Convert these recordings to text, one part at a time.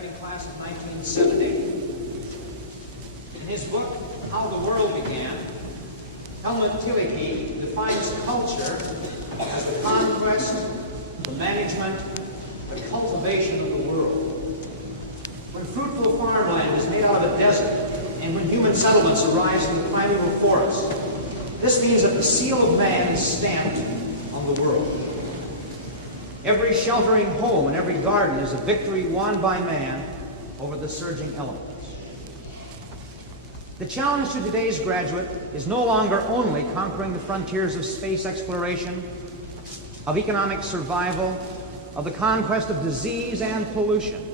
graduating class of 1970. In his book, How the World Began, Helmut Tillich defines culture as the conquest, the management, the cultivation of the world. When fruitful farmland is made out of a desert, and when human settlements arise from the primeval forest, this means that the seal of man is stamped on the world. Every sheltering home and every garden is a victory won by man over the surging elements. The challenge to today's graduate is no longer only conquering the frontiers of space exploration, of economic survival, of the conquest of disease and pollution.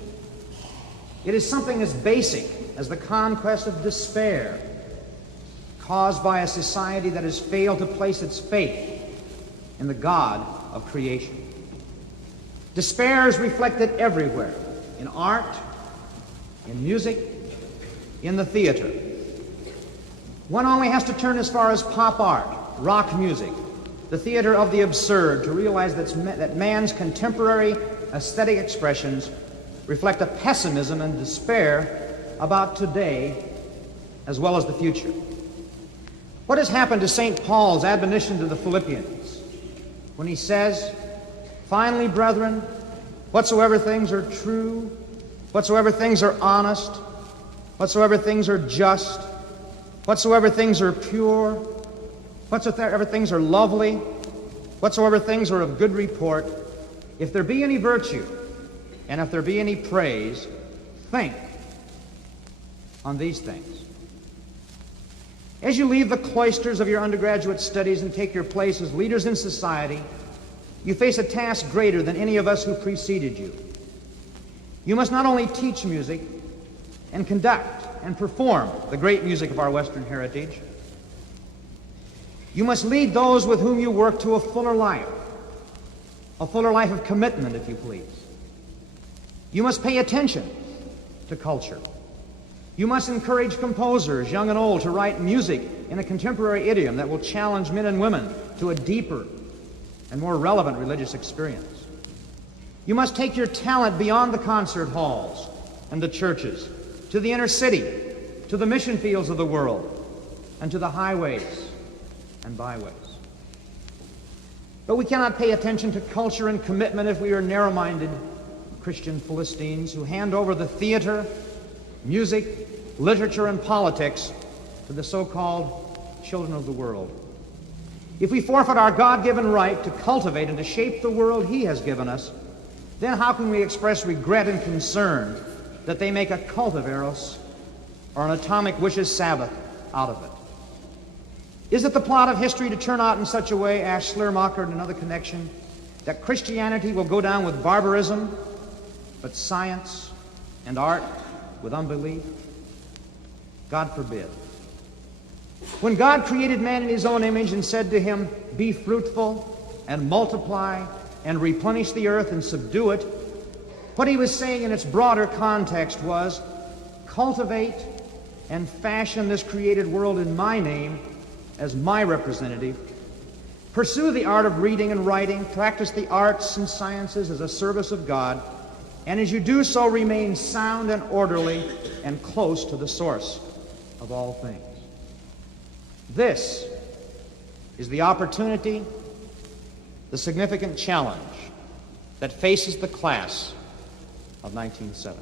It is something as basic as the conquest of despair, caused by a society that has failed to place its faith in the God of creation. Despair is reflected everywhere, in art, in music, in the theater. One only has to turn as far as pop art, rock music, the theater of the absurd, to realize that man's contemporary aesthetic expressions reflect a pessimism and despair about today as well as the future. What has happened to St. Paul's admonition to the Philippians when he says, "Finally, brethren, whatsoever things are true, whatsoever things are honest, whatsoever things are just, whatsoever things are pure, whatsoever things are lovely, whatsoever things are of good report, if there be any virtue, and if there be any praise, think on these things." As you leave the cloisters of your undergraduate studies and take your place as leaders in society, you face a task greater than any of us who preceded you. You must not only teach music and conduct and perform the great music of our Western heritage, you must lead those with whom you work to a fuller life of commitment, if you please. You must pay attention to culture. You must encourage composers, young and old, to write music in a contemporary idiom that will challenge men and women to a deeper and more relevant religious experience. You must take your talent beyond the concert halls and the churches, to the inner city, to the mission fields of the world, and to the highways and byways. But we cannot pay attention to culture and commitment if we are narrow-minded Christian Philistines who hand over the theater, music, literature, and politics to the so-called children of the world. If we forfeit our God-given right to cultivate and to shape the world He has given us, then how can we express regret and concern that they make a cult of Eros or an atomic wishes Sabbath out of it? Is it the plot of history to turn out in such a way, asked Schleiermacher in another connection, that Christianity will go down with barbarism, but science and art with unbelief? God forbid. When God created man in His own image and said to him, "Be fruitful and multiply and replenish the earth and subdue it," what He was saying in its broader context was, cultivate and fashion this created world in my name as my representative. Pursue the art of reading and writing, practice the arts and sciences as a service of God, and as you do so, remain sound and orderly and close to the source of all things. This is the opportunity, the significant challenge that faces the class of 1970.